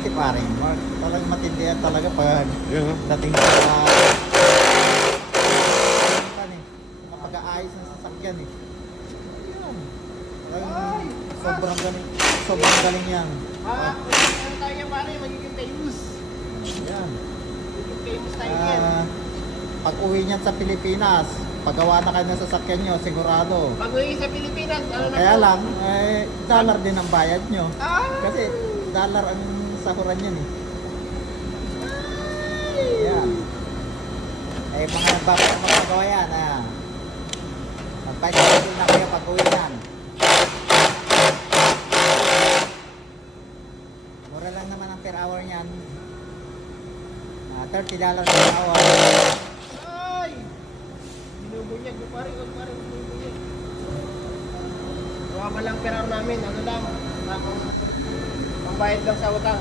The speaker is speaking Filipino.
si paring Mark. Talagang matindi yan talaga pag Yun, dating sa pag-aayos ng sasakyan eh. Yan. Talagang sobrang galing yan. Ano tayo pare, magiging famous. Yan. Magiging famous tayo yan. Pag uwi niyan sa Pilipinas, paggawa na kayo ng sasakyan nyo, sigurado. Pag uwi sa Pilipinas, ano na Kaya po? lang, dollar din ang bayad nyo. Ah! Kasi dollar ang sahuran yan eh. Yan. Mga magpapagawa yan. Magpapagawa na kayo pag uwi yan. Mura lang naman ang per hour niyan. $30 per hour. Ay! Binubunyag mo pare, huwag pare, binubunyag. Gawa ba lang pera namin, ano lang, pangbayad lang sa utang.